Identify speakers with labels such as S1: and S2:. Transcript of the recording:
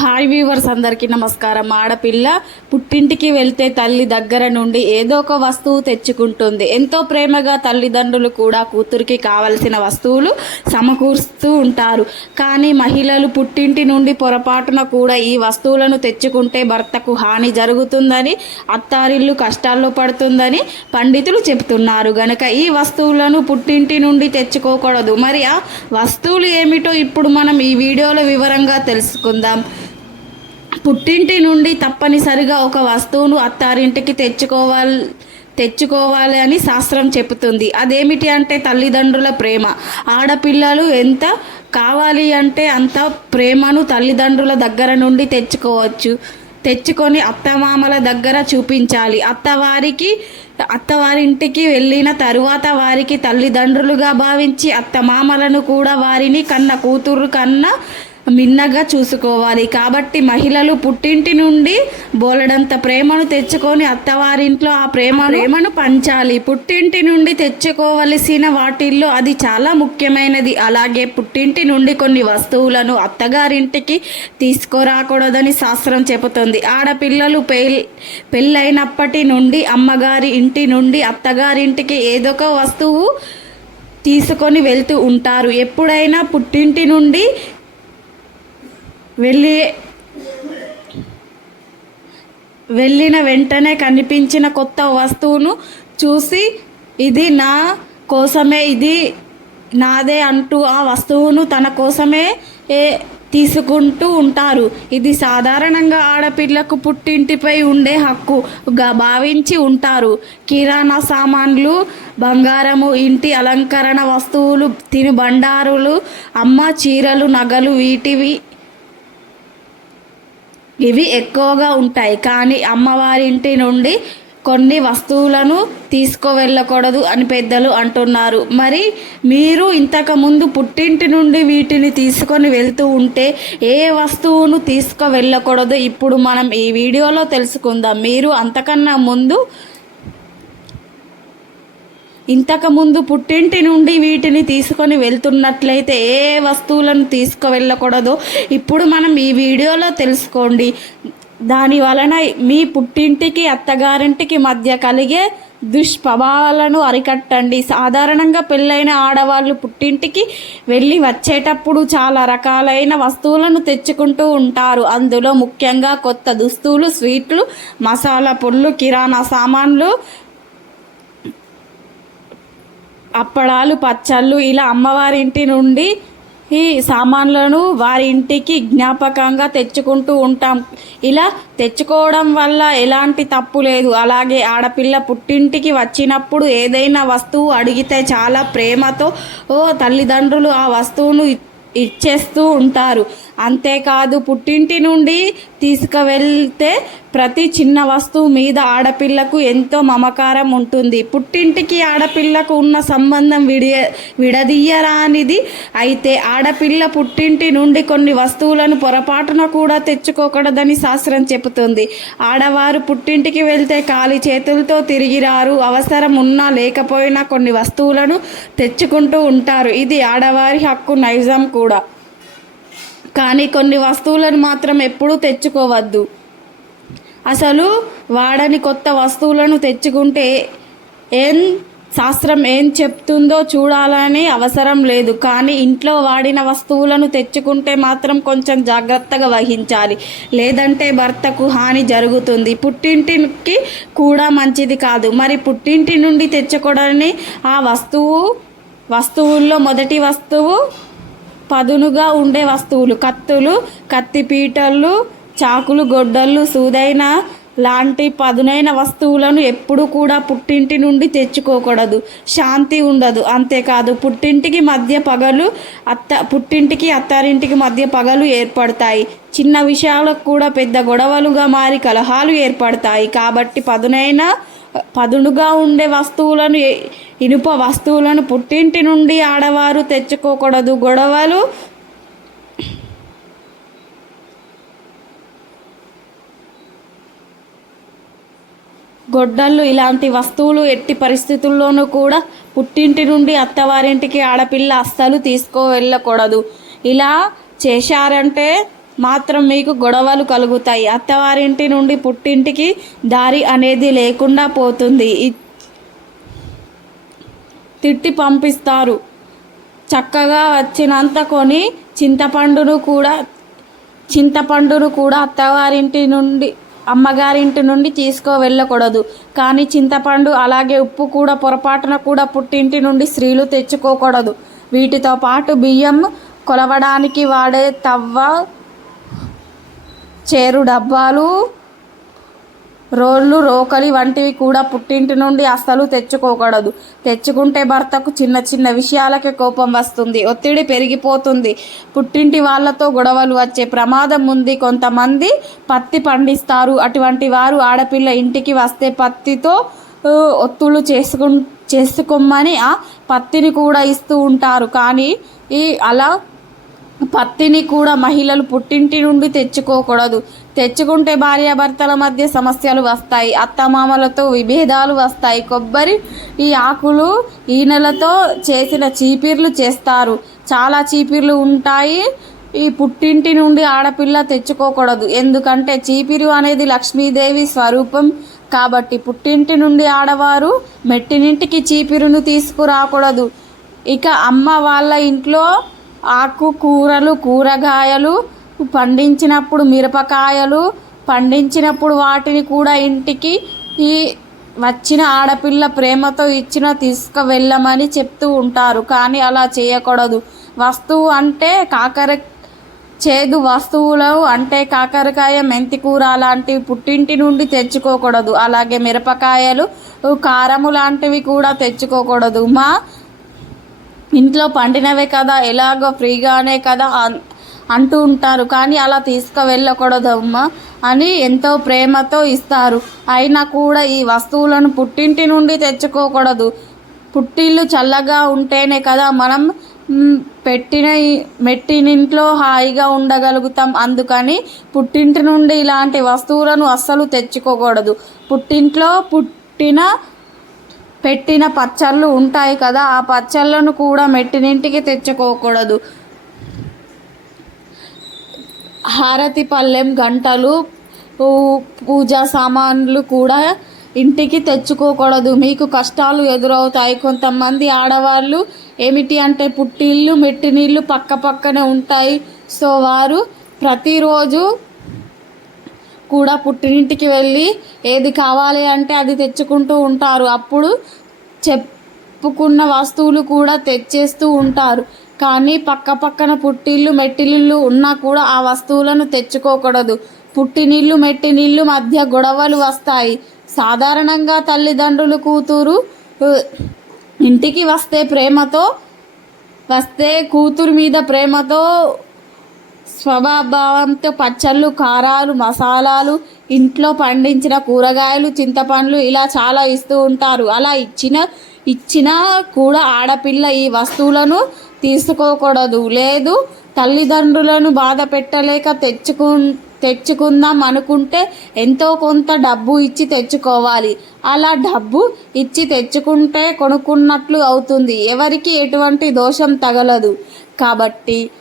S1: Hi viewers అందరికీ నమస్కారం. ఆడపిల్ల పుట్టింటికి వెళ్తే తల్లి దగ్గర నుండి ఏదో ఒక వస్తువు తెచ్చుకుంటుంది. ఎంతో ప్రేమగా తల్లిదండ్రులు కూడా కూతురికి కావలసిన వస్తువులు సమకూరుస్తూ ఉంటారు. కానీ మహిళలు పుట్టింటి నుండి పొరపాటున కూడా ఈ వస్తువులను తెచ్చుకుంటే భర్తకు హాని జరుగుతుందని అత్తారిల్లు కష్టాల్లో పడుతుందని పండితులు చెబుతున్నారు. గనక ఈ వస్తువులను పుట్టింటి నుండి తెచ్చుకోకూడదు. మరి ఆ వస్తువులు ఏమిటో ఇప్పుడు మనం ఈ వీడియోలో వివరంగా తెలుసుకుందాం. పుట్టింటి నుండి తప్పనిసరిగా ఒక వస్తువును అత్తారింటికి తెచ్చుకోవాలి తెచ్చుకోవాలి అని శాస్త్రం చెబుతుంది. అదేమిటి అంటే తల్లిదండ్రుల ప్రేమ. ఆడపిల్లలు ఎంత కావాలి అంటే అంత ప్రేమను తల్లిదండ్రుల దగ్గర నుండి తెచ్చుకోవచ్చు. తెచ్చుకొని అత్తమామల దగ్గర చూపించాలి. అత్తవారికి అత్తవారింటికి వెళ్ళిన తరువాత వారికి తల్లిదండ్రులుగా భావించి అత్తమామలను కూడా వారిని కన్న కూతురు కన్నా మిన్నగా చూసుకోవాలి. కాబట్టి మహిళలు పుట్టింటి నుండి బోలెడంత ప్రేమను తెచ్చుకొని అత్తవారింట్లో ఆ ప్రేమ ప్రేమను పంచాలి. పుట్టింటి నుండి తెచ్చుకోవలసిన వాటిల్లో అది చాలా ముఖ్యమైనది. అలాగే పుట్టింటి నుండి కొన్ని వస్తువులను అత్తగారింటికి తీసుకురాకూడదని శాస్త్రం చెబుతుంది. ఆడపిల్లలు పెళ్ పెళ్ళైనప్పటి నుండి అమ్మగారి ఇంటి నుండి అత్తగారింటికి ఏదో ఒక వస్తువు తీసుకొని వెళ్తూ ఉంటారు. ఎప్పుడైనా పుట్టింటి నుండి వెళ్ళి వెళ్ళిన వెంటనే కనిపించిన కొత్త వస్తువును చూసి ఇది నా కోసమే ఇది నాదే అంటూ ఆ వస్తువును తన కోసమే ఏ తీసుకుంటూ ఉంటారు. ఇది సాధారణంగా ఆడపిల్లకు పుట్టింటిపై ఉండే హక్కుగా భావించి ఉంటారు. కిరాణా సామాన్లు బంగారము ఇంటి అలంకరణ వస్తువులు తినుబండారులు అమ్మ చీరలు నగలు వీటివి ఇవి ఎక్కువగా ఉంటాయి. కానీ అమ్మవారింటి నుండి కొన్ని వస్తువులను తీసుకువెళ్ళకూడదు అని పెద్దలు అంటున్నారు. మరి మీరు ఇంతకుముందు పుట్టింటి నుండి వీటిని తీసుకొని వెళ్తూ ఉంటే ఏ వస్తువును తీసుకువెళ్ళకూడదు? ఇప్పుడు మనం ఈ వీడియోలో తెలుసుకుందాం. మీరు అంతకన్నా ముందు ఇంతకుముందు పుట్టింటి నుండి వీటిని తీసుకొని వెళ్తున్నట్లయితే ఏ వస్తువులను తీసుకువెళ్ళకూడదో. ఇప్పుడు మనం ఈ వీడియోలో తెలుసుకోండి. దాని వలన మీ పుట్టింటికి అత్తగారింటికి మధ్య కలిగే దుష్ప్రభావాలను అరికట్టండి. సాధారణంగా పెళ్ళైన ఆడవాళ్ళు పుట్టింటికి వెళ్ళి వచ్చేటప్పుడు చాలా రకాలైన వస్తువులను తెచ్చుకుంటూ ఉంటారు. అందులో ముఖ్యంగా కొత్త దుస్తులు స్వీట్లు మసాలా పొళ్ళు కిరాణా సామాన్లు అప్పడాలు పచ్చళ్ళు ఇలా అమ్మవారింటి నుండి ఈ సామాన్లను వారి ఇంటికి జ్ఞాపకంగా తెచ్చుకుంటూ ఉంటాం. ఇలా తెచ్చుకోవడం వల్ల ఎలాంటి తప్పు లేదు. అలాగే ఆడపిల్ల పుట్టింటికి వచ్చినప్పుడు ఏదైనా వస్తువు అడిగితే చాలా ప్రేమతో ఓ తల్లిదండ్రులు ఆ వస్తువును ఇచ్చేస్తూ ఉంటారు. అంతేకాదు పుట్టింటి నుండి తీసుకువెళ్తే ప్రతి చిన్న వస్తువు మీద ఆడపిల్లకు ఎంతో మమకారం ఉంటుంది. పుట్టింటికి ఆడపిల్లకు ఉన్న సంబంధం విడియ విడదీయరానిది. అయితే ఆడపిల్ల పుట్టింటి నుండి కొన్ని వస్తువులను పొరపాటున కూడా తెచ్చుకోకూడదని శాస్త్రం చెబుతుంది. ఆడవారు పుట్టింటికి వెళ్తే ఖాళీ చేతులతో తిరిగి రారు అవసరం ఉన్నా లేకపోయినా కొన్ని వస్తువులను తెచ్చుకుంటూ ఉంటారు. ఇది ఆడవారి హక్కు నైజం కూడా. కానీ కొన్ని వస్తువులను మాత్రం ఎప్పుడూ తెచ్చుకోవద్దు. అసలు వాడని కొత్త వస్తువులను తెచ్చుకుంటే ఏం శాస్త్రం ఏం చెప్తుందో చూడాలని అవసరం లేదు. కానీ ఇంట్లో వాడిన వస్తువులను తెచ్చుకుంటే మాత్రం కొంచెం జాగ్రత్తగా వహించాలి. లేదంటే భర్తకు హాని జరుగుతుంది. పుట్టింటికి కూడా మంచిది కాదు. మరి పుట్టింటి నుండి తెచ్చుకోవడాన్ని ఆ వస్తువు వస్తువుల్లో మొదటి వస్తువు పదునుగా ఉండే వస్తువులు. కత్తులు కత్తిపీటలు చాకులు గొడ్డళ్ళు సూదైన లాంటి పదునైన వస్తువులను ఎప్పుడు కూడా పుట్టింటి నుండి తెచ్చుకోకూడదు. శాంతి ఉండదు. అంతేకాదు పుట్టింటికి మధ్య పగలు అత్త పుట్టింటికి అత్తారింటికి మధ్య పగలు ఏర్పడతాయి. చిన్న విషయాలకు కూడా పెద్ద గొడవలుగా మారి కలహాలు ఏర్పడతాయి. కాబట్టి పదునైన పదునుగా ఉండే వస్తువులను ఇనుప వస్తువులను పుట్టింటి నుండి ఆడవారు తెచ్చుకోకూడదు. గొడవలు గొడ్డళ్ళు ఇలాంటి వస్తువులు ఎట్టి పరిస్థితుల్లోనూ కూడా పుట్టింటి నుండి అత్తవారింటికి ఆడపిల్ల అస్సలు తీసుకో వెళ్ళకూడదు ఇలా చేశారంటే మాత్రం మీకు గొడవలు కలుగుతాయి. అత్తవారింటి నుండి పుట్టింటికి దారి అనేది లేకుండా పోతుంది. తిట్టి పంపిస్తారు. చక్కగా వచ్చినంత కొని చింతపండును కూడా చింతపండును కూడా అత్తవారింటి నుండి అమ్మగారింటి నుండి తీసుకో వెళ్ళకూడదు కానీ చింతపండు అలాగే ఉప్పు కూడా పొరపాటున కూడా పుట్టింటి నుండి స్త్రీలు తెచ్చుకోకూడదు. వీటితో పాటు బియ్యం కొలవడానికి వాడే తవ్వ చేరు డబ్బాలు రోళ్ళు రోకలి వంటివి కూడా పుట్టింటి నుండి అస్సలు తెచ్చుకోకూడదు. తెచ్చుకుంటే భర్తకు చిన్న చిన్న విషయాలకే కోపం వస్తుంది ఒత్తిడి పెరిగిపోతుంది. పుట్టింటి వాళ్ళతో గొడవలు వచ్చే ప్రమాదం ఉంది. కొంతమంది పత్తి పండిస్తారు. అటువంటి వారు ఆడపిల్ల ఇంటికి వస్తే పత్తితో ఒత్తులు చేసుకు చేసుకోమని ఆ పత్తిని కూడా ఇస్తూ ఉంటారు. కానీ ఈ అలా పత్తిని కూడా మహిళలు పుట్టింటి నుండి తెచ్చుకోకూడదు. తెచ్చుకుంటే భార్యాభర్తల మధ్య సమస్యలు వస్తాయి. అత్తమామలతో విభేదాలు వస్తాయి. కొబ్బరి ఈ ఆకులు ఈనెలతో చేసిన చీపిర్లు చేస్తారు. చాలా చీపిర్లు ఉంటాయి. ఈ పుట్టింటి నుండి ఆడపిల్ల తెచ్చుకోకూడదు. ఎందుకంటే చీపిరు అనేది లక్ష్మీదేవి స్వరూపం కాబట్టి పుట్టింటి నుండి ఆడవారు మెట్టినింటికి చీపిరును తీసుకురాకూడదు. ఇక అమ్మ వాళ్ళ ఇంట్లో ఆకుకూరలు కూరగాయలు పండించినప్పుడు మిరపకాయలు పండించినప్పుడు వాటిని కూడా ఇంటికి ఈ వచ్చిన ఆడపిల్ల ప్రేమతో ఇచ్చిన తీసుకువెళ్ళమని చెప్తూ ఉంటారు. కానీ అలా చేయకూడదు. వస్తువు అంటే కాకర చేదు వస్తువులు అంటే కాకరకాయ మెంతికూర లాంటివి పుట్టింటి నుండి తెచ్చుకోకూడదు. అలాగే మిరపకాయలు కారము లాంటివి కూడా తెచ్చుకోకూడదు. మా ఇంట్లో పండినవే కదా ఎలాగో ఫ్రీగానే కదా అన్- అంటూ ఉంటారు. కానీ అలా తీసుకువెళ్ళకూడదమ్మా అని ఎంతో ప్రేమతో ఇస్తారు. అయినా కూడా ఈ వస్తువులను పుట్టింటి నుండి తెచ్చుకోకూడదు. పుట్టిల్లు చల్లగా ఉంటేనే కదా మనం పెట్టిన మెట్టినింట్లో హాయిగా ఉండగలుగుతాం. అందుకని పుట్టింటి నుండి ఇలాంటి వస్తువులను అస్సలు తెచ్చుకోకూడదు. పుట్టింట్లో పుట్టిన పెట్టిన పచ్చళ్ళు ఉంటాయి కదా ఆ పచ్చళ్ళను కూడా మెట్టినింటికి తెచ్చుకోకూడదు. హారతి పల్లెం గంటలు పూజా సామాన్లు కూడా ఇంటికి తెచ్చుకోకూడదు. మీకు కష్టాలు ఎదురవుతాయి. కొంతమంది ఆడవాళ్ళు ఏమిటి అంటే పుట్టిల్లు మెట్టినీళ్ళు పక్క పక్కనే ఉంటాయి. సో వారు ప్రతిరోజు కూడా పుట్టినింటికి వెళ్ళి ఏది కావాలి అంటే అది తెచ్చుకుంటూ ఉంటారు. అప్పుడు చెప్పుకున్న వస్తువులు కూడా తెచ్చేస్తూ ఉంటారు. కానీ పక్క పక్కన పుట్టిల్లు మెట్టిళ్ళు ఉన్నా కూడా ఆ వస్తువులను తెచ్చుకోకూడదు. పుట్టినీళ్ళు మెట్టినీళ్ళు మధ్య గొడవలు వస్తాయి. సాధారణంగా తల్లిదండ్రులు కూతురు ఇంటికి వస్తే ప్రేమతో వస్తే కూతురు మీద ప్రేమతో స్వభావంతో పచ్చళ్ళు కారాలు మసాలాలు ఇంట్లో పండించిన కూరగాయలు చింతపండ్లు ఇలా చాలా ఇస్తూ ఉంటారు. అలా ఇచ్చిన ఇచ్చినా కూడా ఆడపిల్ల ఈ వస్తువులను తీసుకోకూడదు. లేదు తల్లిదండ్రులను బాధ పెట్టలేక తెచ్చుకు తెచ్చుకుందాం అనుకుంటే ఎంతో కొంత డబ్బు ఇచ్చి తెచ్చుకోవాలి. అలా డబ్బు ఇచ్చి తెచ్చుకుంటే కొనుక్కున్నట్లు అవుతుంది. ఎవరికి ఎటువంటి దోషం తగలదు. కాబట్టి